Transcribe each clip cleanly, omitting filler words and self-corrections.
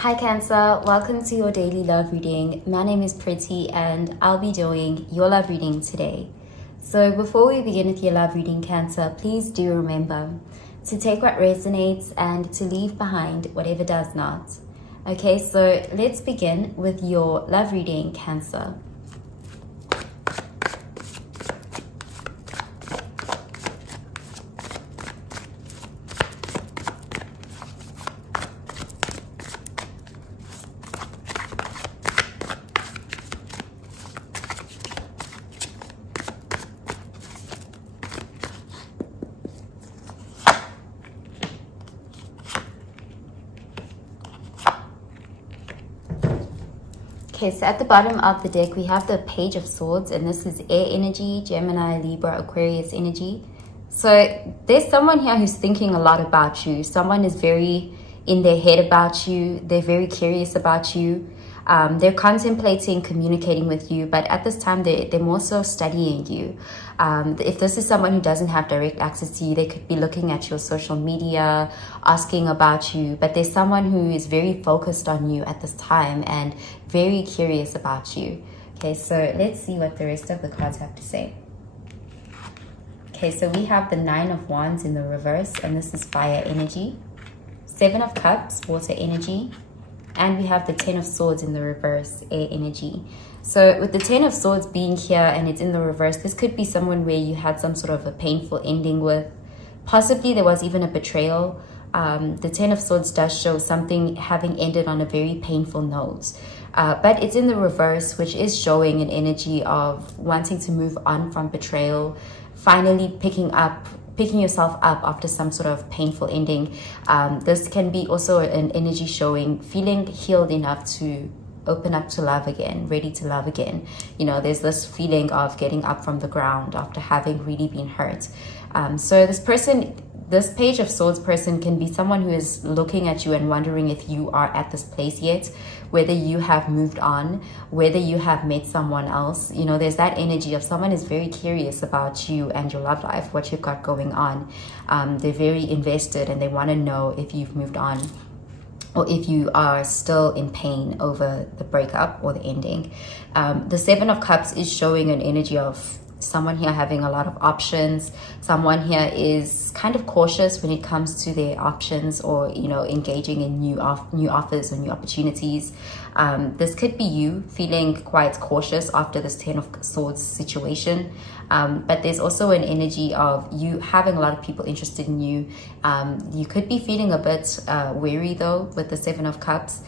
Hi Cancer, welcome to your daily love reading. My name is Pretty and I'll be doing your love reading today. So before we begin with your love reading, Cancer, please do remember to take what resonates and to leave behind whatever does not. Okay, so let's begin with your love reading, Cancer. Okay, so at the bottom of the deck, we have the Page of Swords, and this is air energy, Gemini, Libra, Aquarius energy. So there's someone here who's thinking a lot about you. Someone is very in their head about you. They're very curious about you. They're contemplating communicating with you, but at this time, they're more so studying you. If this is someone who doesn't have direct access to you, they could be looking at your social media, asking about you, but there's someone who is very focused on you at this time and very curious about you. Okay, so let's see what the rest of the cards have to say. Okay, so we have the Nine of Wands in the reverse, and this is fire energy. Seven of Cups, water energy. And we have the Ten of Swords in the reverse, air energy. So with the Ten of Swords being here and it's in the reverse, this could be someone where you had some sort of a painful ending with. Possibly there was even a betrayal. The Ten of Swords does show something having ended on a very painful note. But it's in the reverse, which is showing an energy of wanting to move on from betrayal, finally picking yourself up after some sort of painful ending. This can be also an energy showing feeling healed enough to open up to love again, ready to love again. You know, there's this feeling of getting up from the ground after having really been hurt. So this Page of Swords person can be someone who is looking at you and wondering if you are at this place yet, whether you have moved on, whether you have met someone else. You know, there's that energy of someone is very curious about you and your love life, what you've got going on. They're very invested and they want to know if you've moved on or if you are still in pain over the breakup or the ending. The Seven of Cups is showing an energy of someone here having a lot of options. Someone here is kind of cautious when it comes to their options or, you know, engaging in new offers or new opportunities. This could be you feeling quite cautious after this Ten of Swords situation. But there's also an energy of you having a lot of people interested in you. You could be feeling a bit wary though with the Seven of Cups.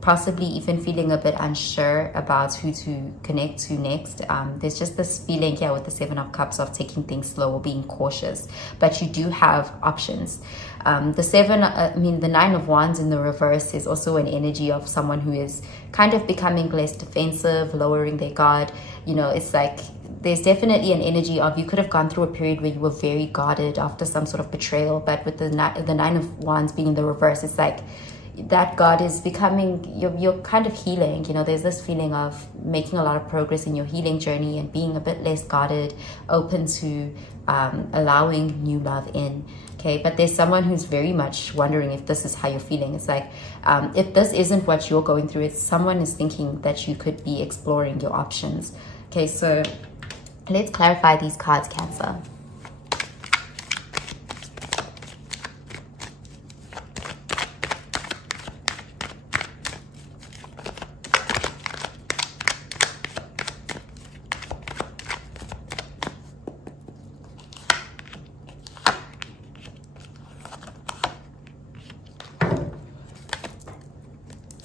Possibly even feeling a bit unsure about who to connect to next. There's just this feeling here with the Seven of Cups of taking things slow or being cautious, but you do have options. The Nine of Wands in the reverse is also an energy of someone who is kind of becoming less defensive, lowering their guard. You know, it's like there's definitely an energy of you could have gone through a period where you were very guarded after some sort of betrayal, but with the Nine of Wands being in the reverse, it's like that God is becoming, you're kind of healing. You know, there's this feeling of making a lot of progress in your healing journey and being a bit less guarded, open to allowing new love in. Okay, but there's someone who's very much wondering if this is how you're feeling. It's like, if this isn't what you're going through, it's someone is thinking that you could be exploring your options. Okay, so let's clarify these cards, Cancer.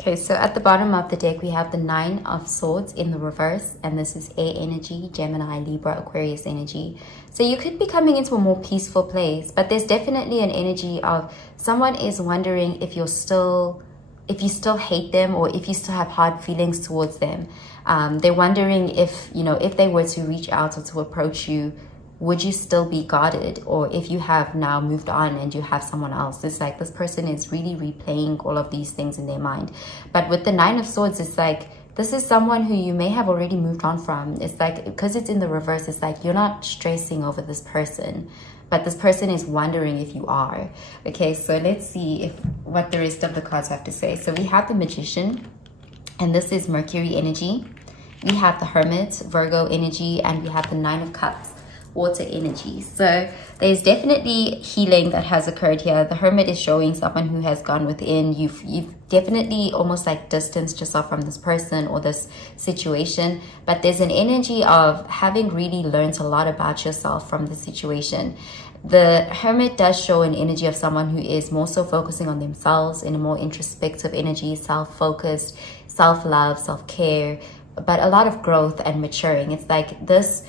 Okay, so at the bottom of the deck, we have the Nine of Swords in the reverse, and this is air energy, Gemini, Libra, Aquarius energy. So you could be coming into a more peaceful place, but there's definitely an energy of someone is wondering if you still hate them or if you still have hard feelings towards them. They're wondering if, you know, if they were to reach out or to approach you, would you still be guarded? Or if you have now moved on and you have someone else, it's like this person is really replaying all of these things in their mind. But with the Nine of Swords, it's like this is someone who you may have already moved on from. It's like, because it's in the reverse, it's like you're not stressing over this person, but this person is wondering if you are. Okay, so let's see what the rest of the cards have to say. So we have the Magician, and this is Mercury energy. We have the Hermit, Virgo energy, and we have the Nine of Cups, water energy. So there's definitely healing that has occurred here. The Hermit is showing someone who has gone within. You've definitely almost like distanced yourself from this person or this situation, but there's an energy of having really learned a lot about yourself from the situation. The Hermit does show an energy of someone who is more so focusing on themselves in a more introspective energy, self-focused, self-love, self-care, but a lot of growth and maturing. It's like this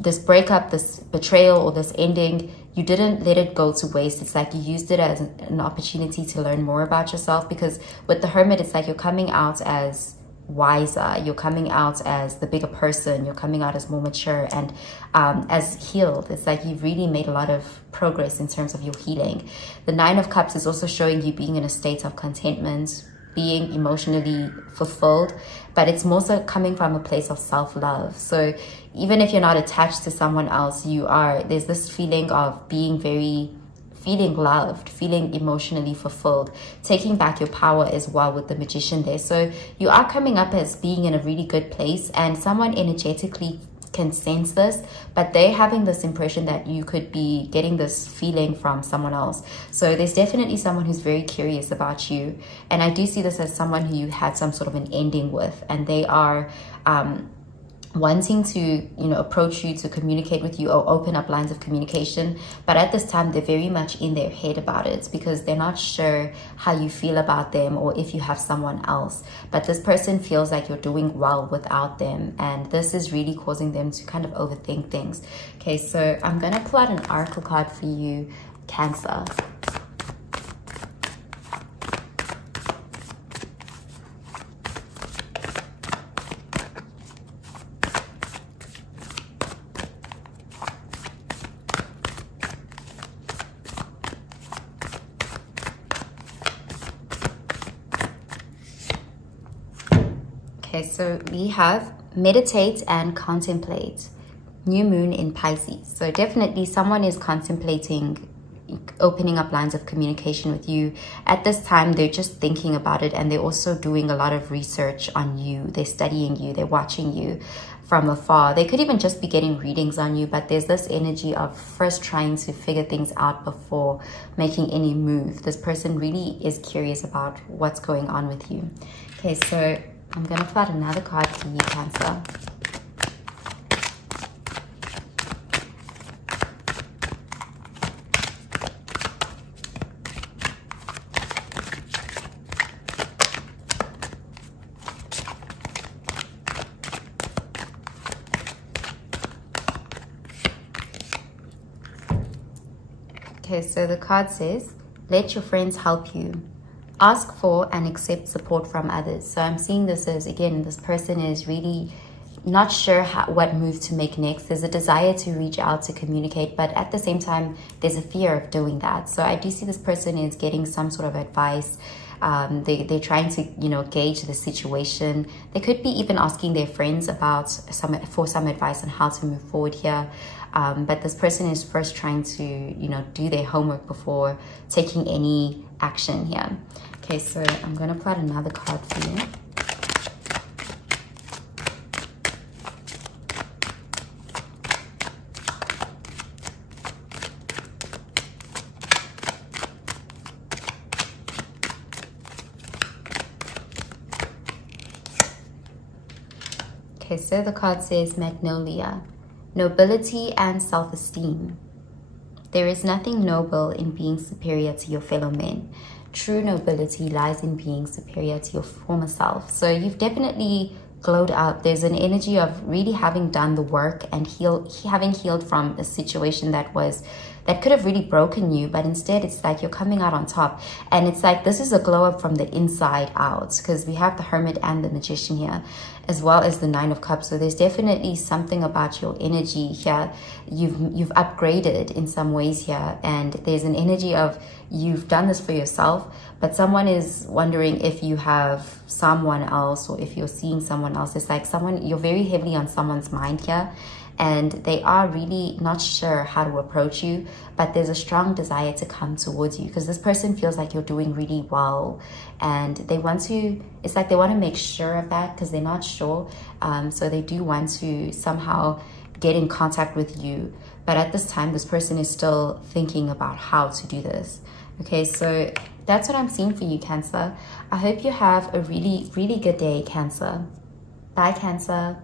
this breakup, this betrayal, or this ending, you didn't let it go to waste. It's like you used it as an opportunity to learn more about yourself, because with the Hermit, it's like you're coming out as wiser, you're coming out as the bigger person, you're coming out as more mature and as healed. It's like you've really made a lot of progress in terms of your healing. The Nine of Cups is also showing you being in a state of contentment, being emotionally fulfilled, but it's more so coming from a place of self-love. So even if you're not attached to someone else, there's this feeling of feeling loved, feeling emotionally fulfilled, taking back your power as well with the Magician there. So you are coming up as being in a really good place, and someone energetically can sense this, but they're having this impression that you could be getting this feeling from someone else. So there's definitely someone who's very curious about you, and I do see this as someone who you had some sort of an ending with, and they are wanting to approach you, to communicate with you, or open up lines of communication, but at this time they're very much in their head about it because they're not sure how you feel about them or if you have someone else. But this person feels like you're doing well without them, and this is really causing them to kind of overthink things. Okay, so I'm gonna pull out an oracle card for you, Cancer. Okay, so we have meditate and contemplate, new moon in Pisces. So definitely someone is contemplating opening up lines of communication with you. At this time, they're just thinking about it, and they're also doing a lot of research on you. They're studying you, they're watching you from afar. They could even just be getting readings on you, but there's this energy of first trying to figure things out before making any move. This person really is curious about what's going on with you. Okay, so I'm going to pull out another card for you, Cancer. Okay, so the card says, let your friends help you. Ask for and accept support from others. So I'm seeing this as, again, this person is really not sure what move to make next. There's a desire to reach out, to communicate, but at the same time, there's a fear of doing that. So I do see this person is getting some sort of advice. They're trying to, gauge the situation. They could be even asking their friends for some advice on how to move forward here. But this person is first trying to, do their homework before taking any action here. Okay, so I'm going to pull out another card for you. Okay, so the card says Magnolia, nobility and self-esteem. There is nothing noble in being superior to your fellow men. True nobility lies in being superior to your former self. So you've definitely glowed up. There's an energy of really having done the work and having healed from a situation that could have really broken you, but instead it's like you're coming out on top. And it's like this is a glow up from the inside out, because we have the Hermit and the Magician here, as well as the Nine of Cups. So there's definitely something about your energy here. You've upgraded in some ways here, and there's an energy of you've done this for yourself, but someone is wondering if you have someone else or if you're seeing someone else. It's like you're very heavily on someone's mind here, and they are really not sure how to approach you, but there's a strong desire to come towards you because this person feels like you're doing really well, and they want to, it's like they want to make sure of that because they're not sure. So they do want to somehow get in contact with you, but at this time this person is still thinking about how to do this. Okay, so that's what I'm seeing for you, Cancer. I hope you have a really good day, Cancer. Bye, Cancer.